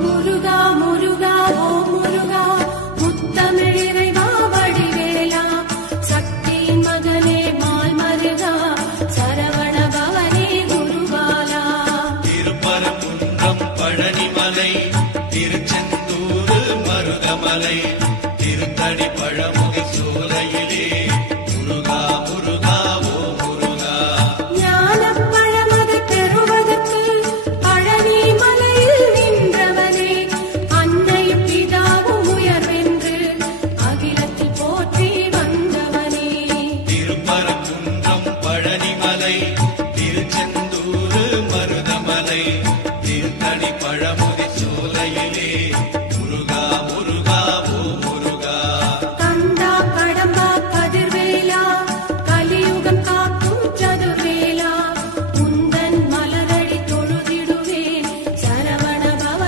முருகா முருகா ஓ முருகா முத்தமிழ் இறைவா வடிவேலா சக்தியின் மகனே மால் மருகா சரவண பவனே குருபாலா திருப்பரங்குன்றம் பழனிமலை திருச்செந்தூர் மருதமலை திருத்தடி பழம்